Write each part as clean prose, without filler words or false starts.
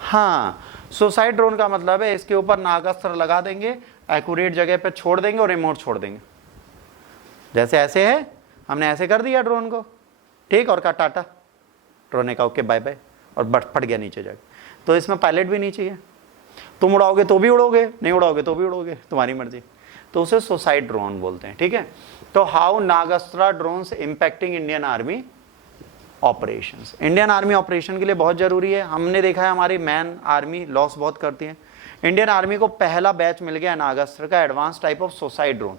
हाँ, suicide drone का मतलब है इसके ऊपर नागास्त्र लगा देंगे, एक्यूरेट जगह पे छोड़ देंगे और रिमोट छोड़ देंगे। जैसे ऐसे है, हमने ऐसे कर दिया ड्रोन को, ठीक, और कहा टाटा, ड्रोन ने कहा ओके बाय बाय, और फट गया नीचे जाके। तो इसमें पायलट भी नहीं चाहिए, तुम उड़ाओगे तो भी उड़ोगे, नहीं उड़ाओगे तो भी उड़ोगे, तुम्हारी मर्जी। तो उसे सुसाइड ड्रोन बोलते हैं, ठीक है। तो how Nagastra drones impacting Indian army operations. Indian army operation के लिए बहुत जरूरी है। हमने देखा है हमारी मैन आर्मी लॉस बहुत करती है। इंडियन आर्मी को पहला बैच मिल गया नागास्त्र का, advance type of suicide drone.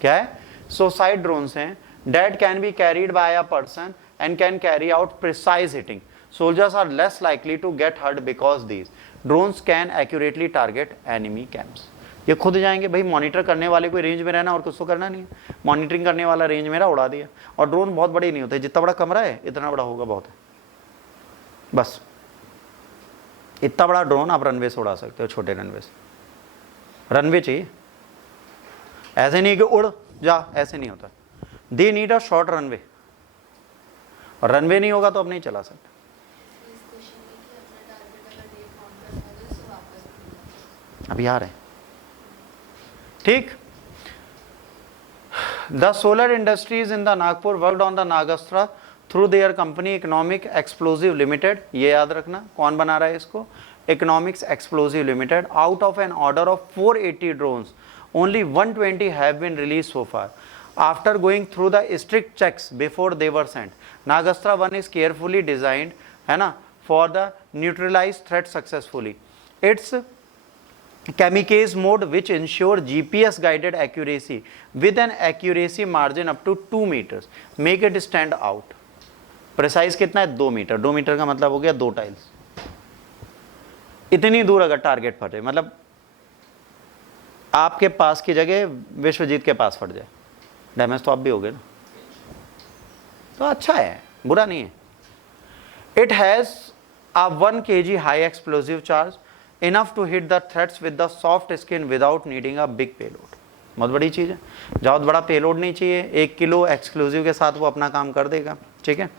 क्या है? सुसाइड ड्रोन्स हैं that can be carried by a person and can carry out precise hitting. Soldiers are less likely to get hurt because these drones can accurately target enemy camps. ये खुद जाएंगे भाई, monitor करने वाले कोई range में रहना और कुछ तो करना नहीं है। मॉनिटरिंग करने वाला रेंज मेरा उड़ा दिया। और ड्रोन बहुत बड़े नहीं होते, जितना बड़ा कमरा है इतना बड़ा होगा बहुत है, बस इतना बड़ा ड्रोन आप रनवे से उड़ा सकते हो, छोटे रनवे से। रनवे चाहिए, ऐसे नहीं कि उड़ जा, ऐसे नहीं होता। They need a short runway, और रनवे नहीं होगा तो अब नहीं चला सकते। अभी आ रहे हैं, ठीक। The solar industries in the Nagpur worked on the Nagastra through their company economic explosive limited. ये याद रखना, कौन बना रहा है इसको? Economics explosive limited. Out of an order of 480 drones only 120 have been release so far after going through the strict checks before they were sent. Nagastra 1 is carefully designed, है ना, for the neutralize threat successfully. It's kamikaze mode which ensure GPS guided accuracy with an accuracy margin up to 2 meters. Make it stand out. Precise कितना है? 2 metre. 2 metre का मतलब हो गया 2 tiles. इतनी दूर अगर टारगेट फटे, मतलब आपके पास की जगह विश्वजीत के पास फट जाए, डैमेज तो आप भी हो गए ना। तो अच्छा है, बुरा नहीं है। It has a 1 kg high explosive charge enough to hit the threats with the soft skin without needing a big payload. बहुत बड़ी चीज है, बहुत बड़ा पेलोड नहीं चाहिए। 1 किलो एक्सक्लूसिव के साथ वो अपना काम कर देगा, ठीक है।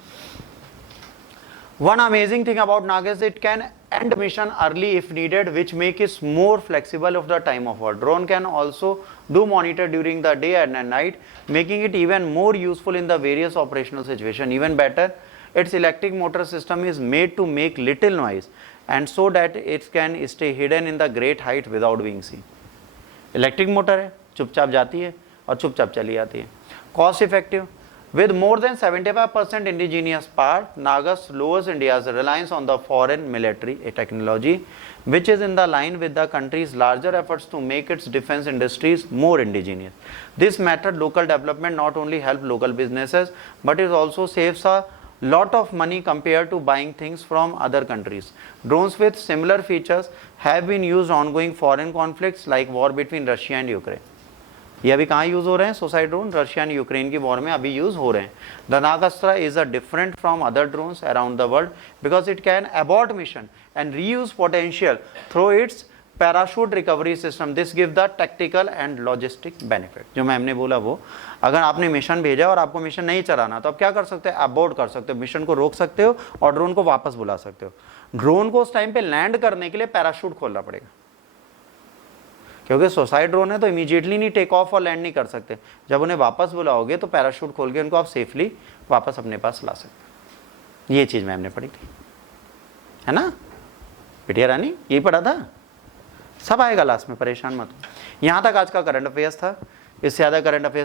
One amazing thing about Nagas, it can end mission early if needed, which make it more flexible of the time of war. Drone can also do monitor during the day and at night, making it even more useful in the various operational situation. Even better, its electric motor system is made to make little noise, and so that it can stay hidden in the great height without being seen. Electric motor है, चुपचाप जाती है और चुपचाप चली आती है। Cost effective. With more than 75% indigenous part, Nagas lowers India's reliance on the foreign military technology, which is in the line with the country's larger efforts to make its defense industries more indigenous. This method local development not only help local businesses, but it also saves a lot of money compared to buying things from other countries. Drones with similar features have been used ongoing foreign conflicts like war between Russia and Ukraine. ये अभी कहाँ use हो रहे हैं? Suicide drone Russia and Ukraine की war में अभी use हो रहे हैं। The Nagastra is a different from other drones around the world because it can abort mission and reuse potential through it's parachute recovery system. This give the tactical and logistic benefit. जो ma'am ने बोला वो, अगर आपने mission भेजा और आपको mission नहीं चलाना तो आप क्या कर सकते हो? अबॉर्ट कर सकते हो, मिशन को रोक सकते हो और ड्रोन को वापस बुला सकते हो। ड्रोन को उस टाइम पे लैंड करने के लिए पैराशूट खोलना पड़ेगा, क्योंकि सुसाइड ड्रोन है तो इमीडिएटली नहीं टेक ऑफ और लैंड नहीं कर सकते। जब उन्हें वापस बुलाओगे तो पैराशूट खोल के उनको आप सेफली वापस अपने पास ला सकते। ये चीज मैम ने पढ़ी थी, है ना बिटिया रानी? यही पढ़ा था, सब आएगा लास्ट में, परेशान मत हो। यहां तक आज का करंट अफेयर्स था। इससे ज्यादा करंट अफेयर्स